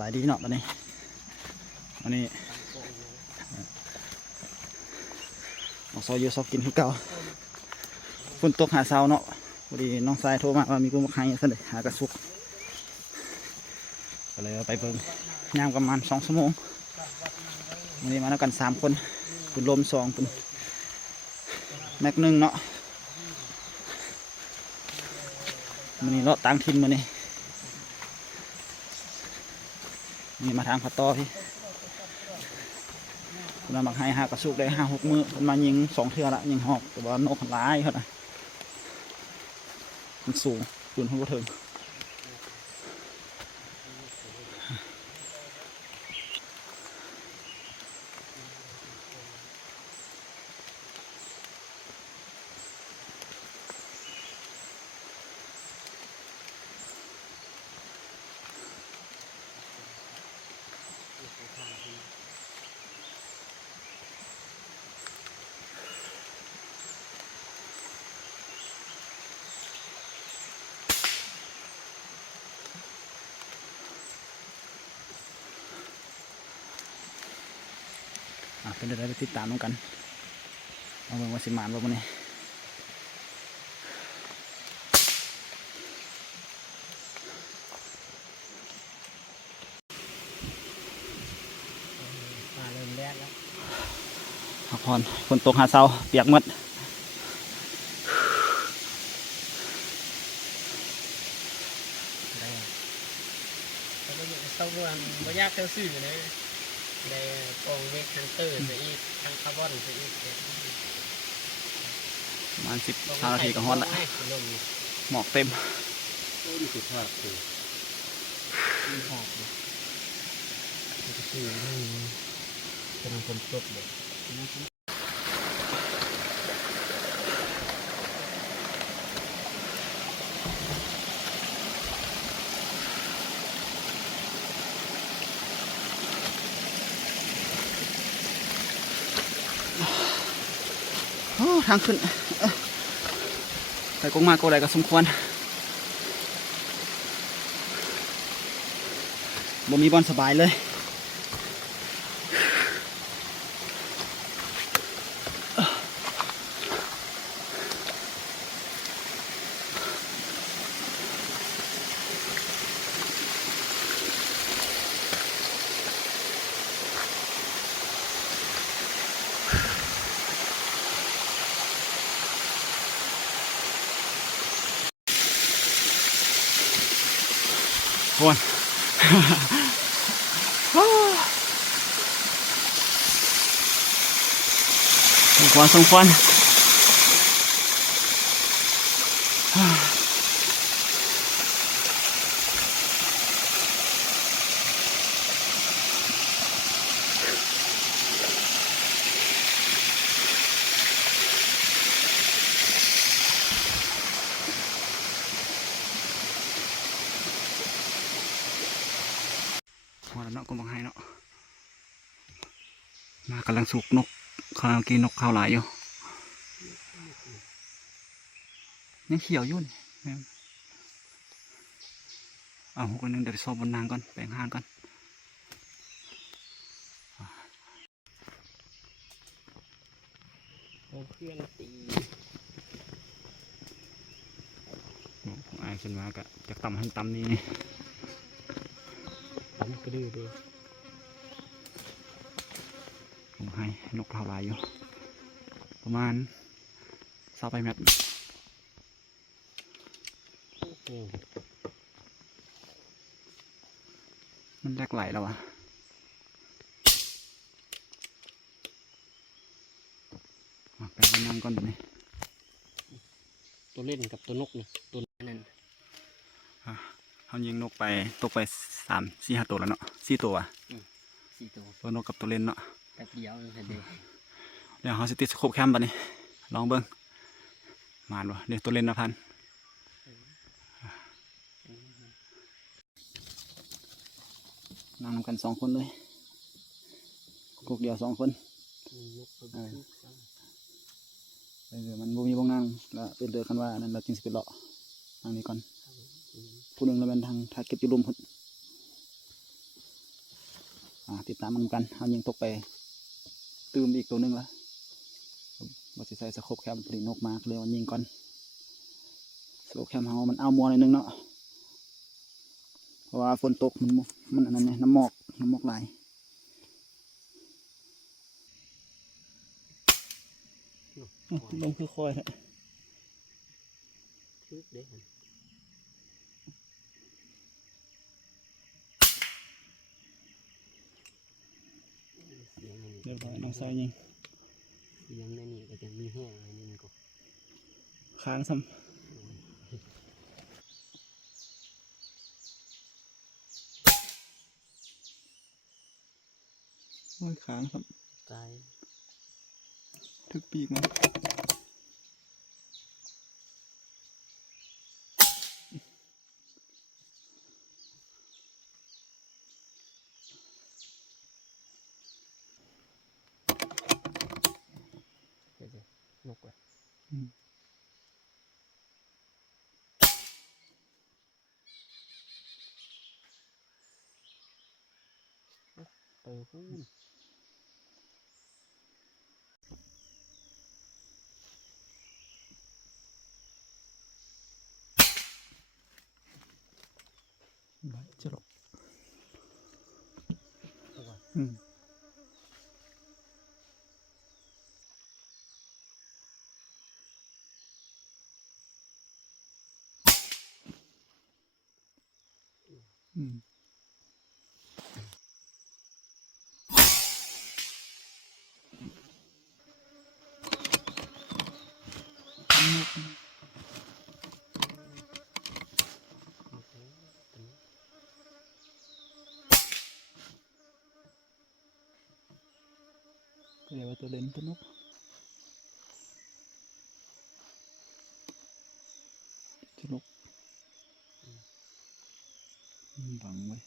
บายดีเนาะวันนี้น้องซอยอยู่ซอกกินที่เก่าฝนตกหาเช้าเนาะพอดีน้องทรายโทรมาว่ามีกุ้งมาขายซะเลยหากระสุกก็เลยไปเบิ่งย่างประมาณ2 ชั่วโมงวันนี้มาแล้วกัน3 คนคุณลม2คุณแม็ก1เนาะมันนี่เลาะต่างถิ่นมานี่มาทางผัดต่อพี่คุณมาให้หากระสุกได้5-6 มื้อมันมายิง2 เทื่อละยิงหอกแต่ว่านกร้ายเขาน่ะมันสูงคุณเขาก็ถึงเป็นอะไรไปติดตามน้องกันเอาเมืองวาสิมานว่ามันนี่มาเริ่มแรกแล้วพักผ่อนฝนตกหาเช้าเปียกหมดเขาก็ยังต้องว่าไม่ยากเท่าสื่อเลยในกองเวกฮันเตอร์จะอีกทางคาร์บอนจะอีกประมาณ10 นาทีก็ฮอตละหมอกเต็มดีสุดภาพคือหอบเลยก็คือเป็นคนตกเลยทางขึ้นแต่กุ้งมาโกอะไรก็สมควรบ่มีบอลสบายเลยสมควรพอแล้วเนาะก็บังให้เนาะมากำลังสุกนกข้าวกินนกข้าวหลายอยู่ยังเขียวยุ่นเอาคนนึงเดี๋ยวไปซอบบนนางก่อนแปลงห้างก่อนโอ้เพื่อนตีไอ้ขึ้นมากะจากต่ำให้ต่ำนี่ผมก็ดื้อด้วยผมให้นกข้าวหลายอยู่ประมาณ20 เมตรมันแรกไหลแล้ววะไปวันนั่งก่อนแบบนี้ตัวเล่นกับตัวนกเนี่ยตัวนั้นเขายิงนกไปตกไป3-4-5 ตัวแล้วเนาะ4 ตัว4 ตัวตัวนกกับตัวเล่นเนาะแป๊บเดียวเห็นเดียวเดี๋ยวเขาจะติดสโคปแคมป์บัดนี้ลองเบิ้งมาดูเดี๋ยวตัวเล่น1,000นั่งกัน2 คนเลยกุกเดียว2 คนเดี๋ยวมันบ่มีบ้องนั่งแล้วเป็นเดือกันว่านั่นเราจึงสิไปเลาะทางนี้ก่อนผู้หนึ่งเราเป็นทางเก็บจุลุ่มพุ่น ติดตามมันกันเอายิงตกไปตืมอีกตัวหนึงละว่าสิใส่สโคปแคมผลิตนกมาเลยวันยิงก่อนสโคปแคมเฮามันเอามัวหน่อยนึงเนาะเพราะว่าฝนตกมันอันนั้นเนี่ยน้ำหมอกไหลลงคือคอยแท้ ทึกเด้เสียงอันนี้ เรียบร้อยน้องสายยิง เสียงในนี่ก็จะมีแห้งอันนี้มันก็ ค้างซ้ำโอ้ยค้างซ้ ตาย ำทึกปีกมัน เดี๋ยวนกเลยไปพูน จะหลบ ตัว อืมอืมก็เลยว่าตัวเล่นตัวนกจะหลบบังไว้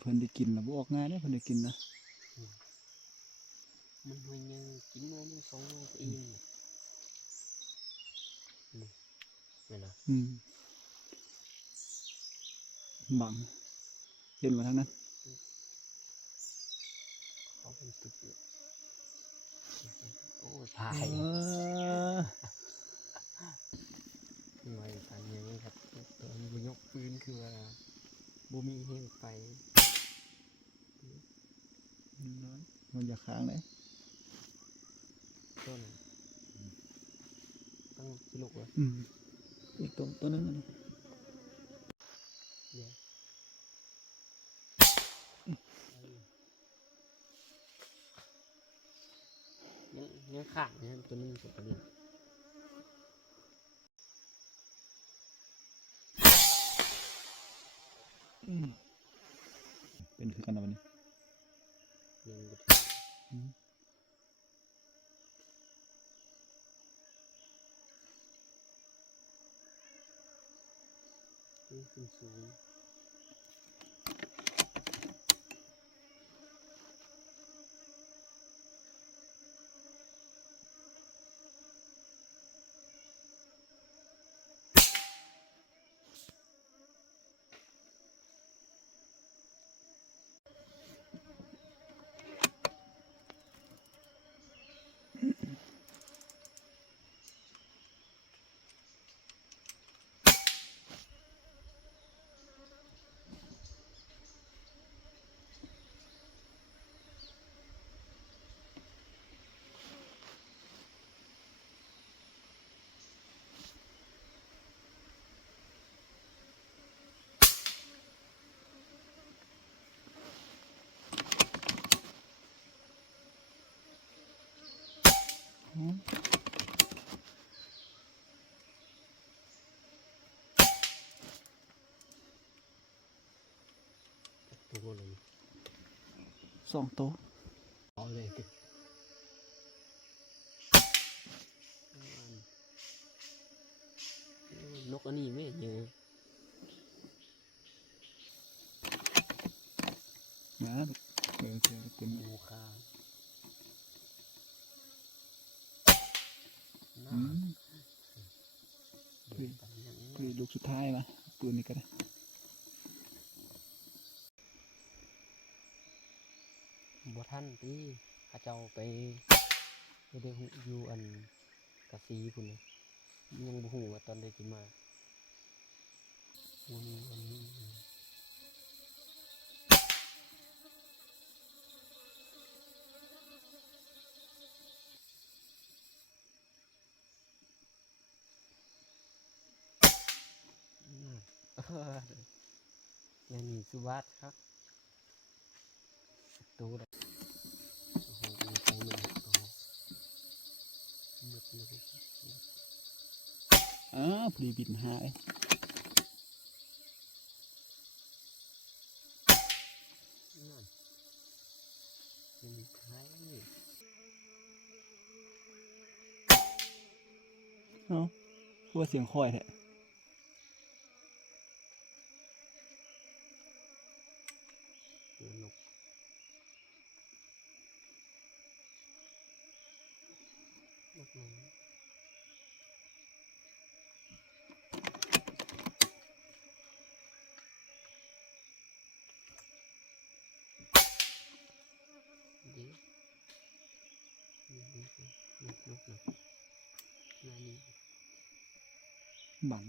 เพิ่นได้กินแล้วบ่ออกง่ายเด้อเพิ่นได้กินนะ มันมันยังกินมันยังสองมันก็อิ่มนี่เห็นไหม บังเห็นมาทั้งนั้น เขาเป็นตึกเลยโอ้ยพาย ไว้ทันยังครับตอนบุยกปืนคือว่าบุมีเฮงไป มันอย่าค้างเลย ต้นต้องสลุกเลย อีกตัวนึง เดี๋ยวยังขาดนะตัวนึงสุดตัวนี้ เป็นคือกันนะวันนี้ ยังบุนี่ขึ้นสูงตัวเลย 2 ตัว เอาเลย อันนี้ไม่เยอะ นะเต็ม ดูข้าวน่า อืม เดือดกันอย่างนี้ คือลูกสุดท้ายละปืนนี่ก็ได้ บ่ท่านที่ข้าเจ้าไปเด็กอยู่อันกะซีพุ่นเลยยังบ่ฮู้ว่าตอนได้สิมาวันนี้แล้วนี่สุวัสดิ์ครับตัวละโอ้โหมีใครมันโอ้โหหมดเลย พอดีบินหาย นั่นเป็นใคร เนาะคือว่าเสียงคอยแท้ เดี๋ยวนกนกน้อยดีนกนะนานี่ บัง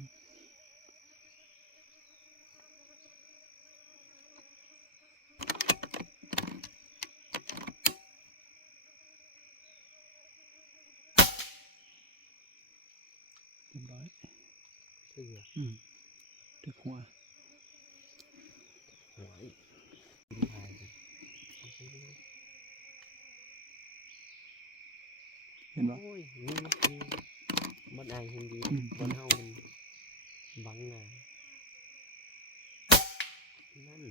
เรียบร้อย เสือ ถึกหัว หอยกินพายกันเอาไปดู เห็นปะ โอ้ยนี่บ้านไอเห็นดีบ้านเฮามันบังงานนั่น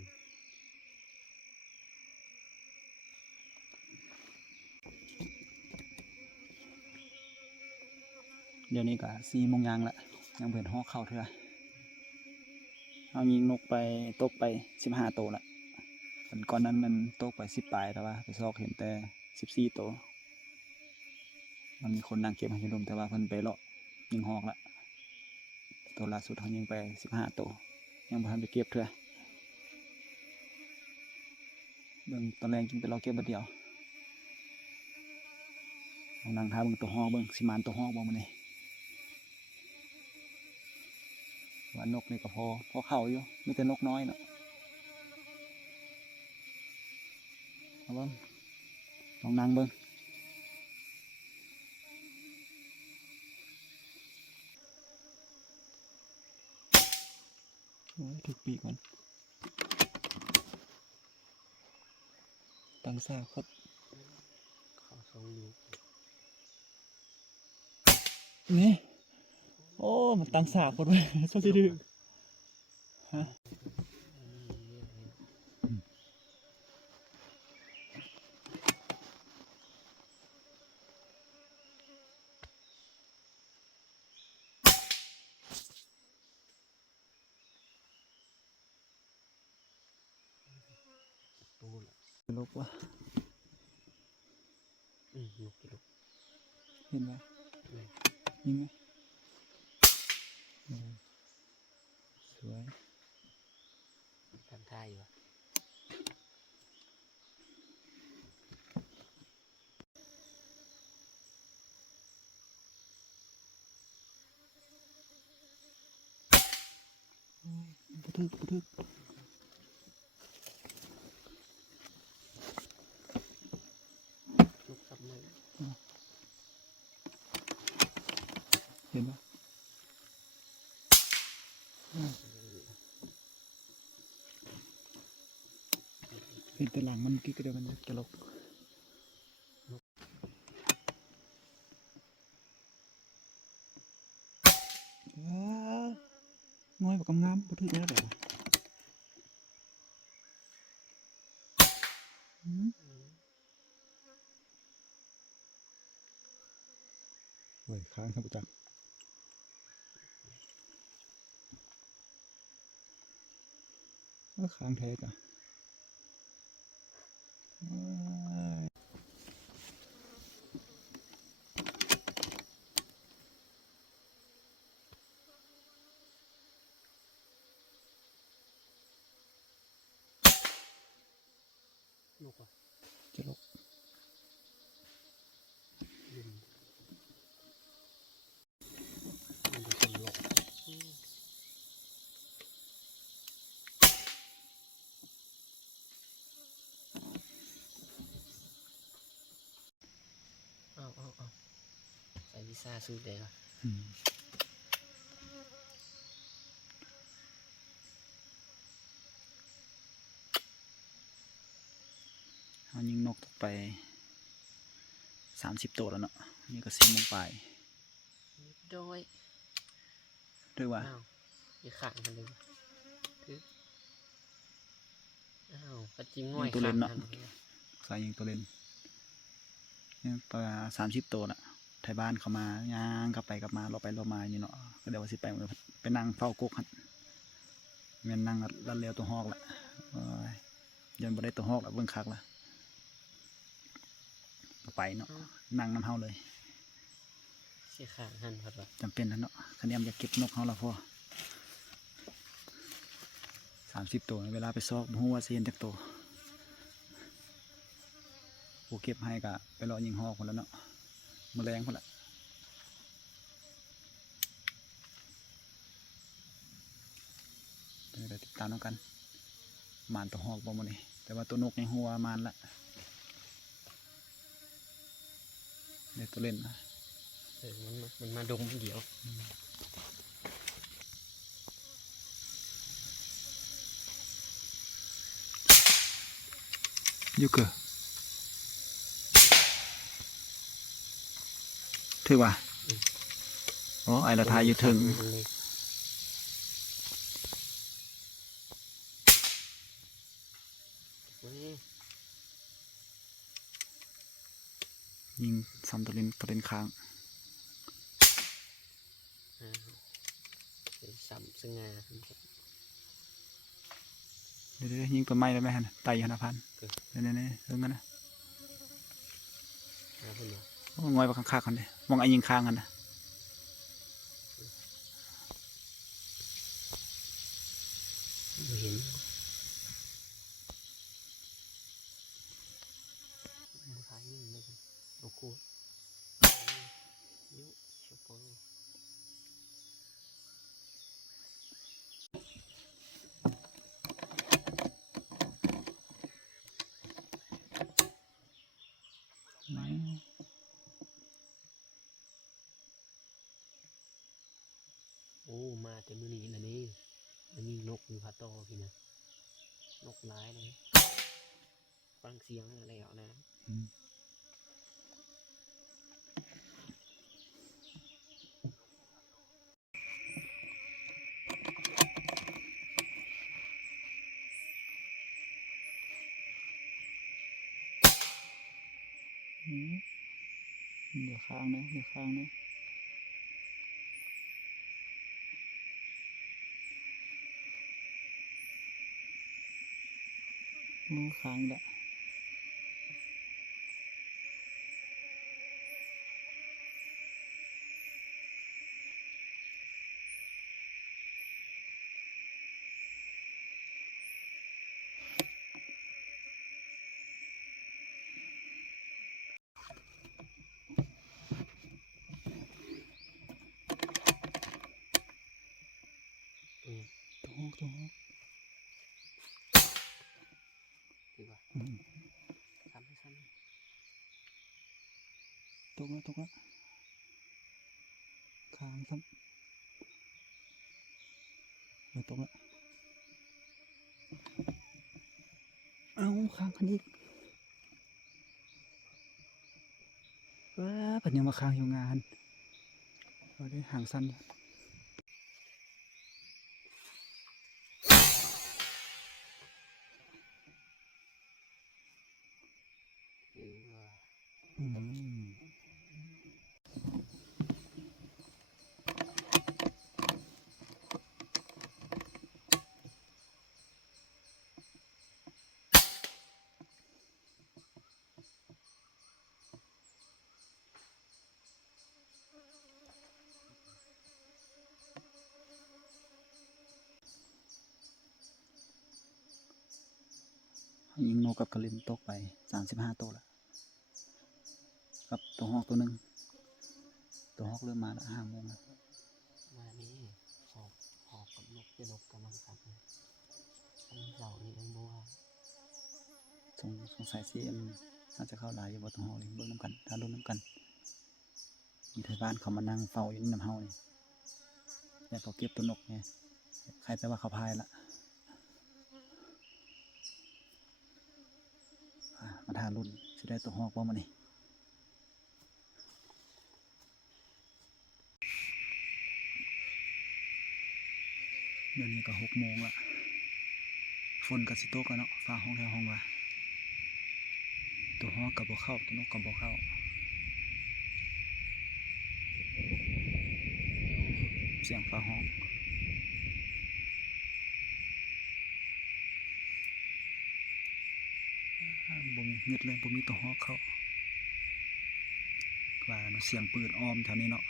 เดี๋ยวนี้ก็4 โมงยังละยังเพิ่นฮอกเข้าเถอะเอายิงนกไปตกไป15 ตัวละอันก่อนนั้นมันตกไป10 ปลายแต่ว่าไปซอกเห็นแต่14 ตัวมันมีคนนั่งเก็บให้ลมแต่ว่าเพิ่นไปเลาะยิงฮอกละตัวล่าสุดเขายิงไป15 ตัวยังบ่ทันไปเก็บเถอะเบิ่งตอนแรกจึงไปรอเก็บบัดเดียวเอานั่งท่าเบิ่งตัวฮอกเบิ่งสิมานตัวฮอกบ่มื้อนี้ว่านกนี่ก็พอเข้าอยู่มีแต่นกน้อยเนาะเอาเบิ่งลองนั่งเบิ่งโอ้ยถูกปีกมันตั้งซ่าครับ เขาส่งลูก นี่โอ้มันตั้งซ่าคนไว้ชอบสิดื้อฮะตัวละ ลกวะ นกกิโล เห็นไหมยิงไหมโอ้สวย ทำท่าอยู่ กระทึกกระทึก นกสับไม้ เห็นปะเห็นแต่หลังมันกิ๊กเดียวมันจะลกง่อยแบบงามๆกระทึกไม่ได้หรอเฮ้ยค้างครับจัก ค้างแท้จ้ะลูกอ่ะ จะลก ยินมันจะเป็นหลอกเอาใส่วิซ่าสูดเลยเหรอ อืมเอายิงนกตกไป30 ตัวแล้วเนาะนี่ก็4 โมงปลาย โดย ด้วยว่า อ้าวอย่าขังมันเลยคืออ้าวปจริงง่อยขังมันเลย สายยิงตัวเล่นเนี่ยปลา30 ตัวน่ะไทยบ้านเขามาย่างกลับไปกลับมารอไปรอมานี่เนาะก็เดี๋ยวว่าสิไปนั่งเฝ้ากกครับแม่นนั่งลัดเลี้ยวตัวหอกละโอ้ยยันบ่ได้ตัวหอกละเบิ่งคักละก็ไปเนาะนั่งน้ำเฮาเลย เสียขังหันครับว่า จำเป็นแล้วเนาะคันนี้มันจะเก็บนกเฮาละพ่อ30 ตัวเวลาไปซอกบ่ฮู้ว่าสิเห็นจักตัวผู้เก็บให้ก็ไปรอยิงหอกพุ่นแล้วเนาะมื้อแลงพุ่นละเดี๋ยวติดตามน้ำกันหมานตัวหอกบ่มื้อนี้แต่ว่าตัวนกยังฮู้ว่ามานละเดี๋ยวตัวเล่นนะ มันมาดมเดียว อยู่เกอถือว่าอ๋อไอ้ละทายอยู่ถึงยิงซ้ำตัวเล่นค้าง เป็นสัมสงา เดี๋ยวยิงตัวไม้ได้ไหมฮะไต่หันพันเนี่ยเรื่องนั้นนะโอ้งอยไปข้างๆกันเลยมองไอ้ยิงค้างกันนะ เห็นมือขายยิ่งเลยโอ้โหยุชโป โอ้มาแต่มื้อนี้นะนี่มันมีนกอยู่พาโตพี่นะนกร้ายเลยฟังเสียงอะไรเอานะเดี๋ยวค้างนะค้างละตัวหอก ดีกว่าซ้ำตกละค้างซ้ำตกละเอาค้างคันอีกผันยังมาค้างอยู่งานเราได้ห่างสั้น ยิงนกกับกระลินตกไป35ตัวละกับตัวฮอกตัวหนึ่งตัวฮอกเริ่มมาละ5 โมงแล้ว มานี่หอกกับนกจะนกกำลังคักนะอันเสาร์นี่เองบัว สงสัยสิน่าจะเข้าหลายอยู่บ่ตัวฮอกเลยเบิ่งน้ำกันถ้าลุ้นน้ำกันมีไทยบ้านเขามานั่งเฝ้าอยู่นี่น้ำเฮานี่อยากเขาเก็บตัวนกไงใครแต่ว่าเขาพายละมาทารุ่นสิได้ตัวฮอกบ่มานี่เดี๋ยวนี้ก็6 โมงละฝนก็สิตกแล้วเนาะฟ้าห้องแถวห้องว่าตัวฮอกกับบ่เข้าตัวนกกับบ่เข้าเสียงฟ้าห้องบ่มีเงึดเลยบ่มีตัวฮอกเข้าว่าเนาะเสียงปืนอ้อมแถวนี้เนาะ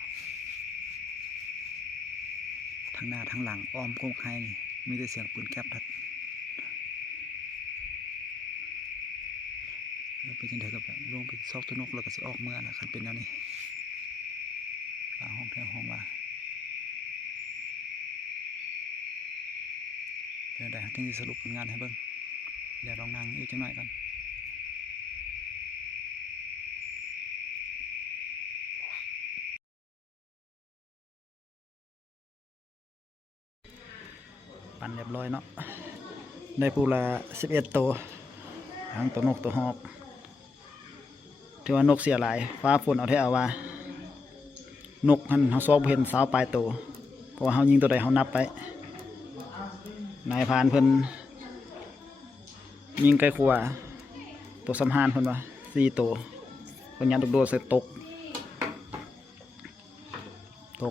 ทั้งหน้าทั้งหลังอ้อมโค้งไห้นี่มีแต่เสียงปืนแก๊ปทัดแล้วเป็นจังไดกับแบบลงไปซอกตัวนกแล้วก็สิออกเมื่อนะคันเป็นแนวนี้ฟ้าห้องแถวห้องว่าเป็นได้ที่สรุปผลงานให้เบิ่งเดี๋ยวลองนั่งอีกจังหน่อยก่อนปั่นเรียบร้อยเนาะได้ปูละ11 ตัวทั้งตัวนกตัวฮอกถือว่านกเสียหลายฟ้าฝนเอาแท้เอาว่านกหันเขาซอกบ่เห็นสาวปลายตัวเพราะว่าเขายิงตัวใดเขานับไปนายพรานเพิ่นยิงไกลขวาตัวสำหานเพิ่นว่า4 ตัวเพิ่นยันตุกโดดใส่ตก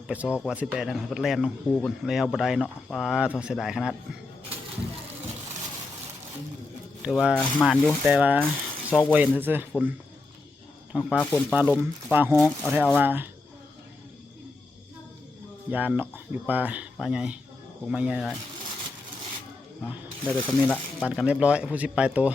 ไปซอกว่า18นั่นเพิ่นแล่นลงคูเพิ่นแล้วบ่ได้เนาะว้าโทษเสียดายขนาดถือว่าหมานอยู่แต่ว่าซอกบ่เห็นซื่อๆฝนทั้งฟ้าฝนฟ้าลมฟ้าฮ้องเอาแท้เอาว่ายานเนาะอยู่ป่าใหญ่พวกไม้ใหญ่หลายเนาะได้แต่สำนี้ละปั่นกันเรียบร้อยผู้สิบปลายตัว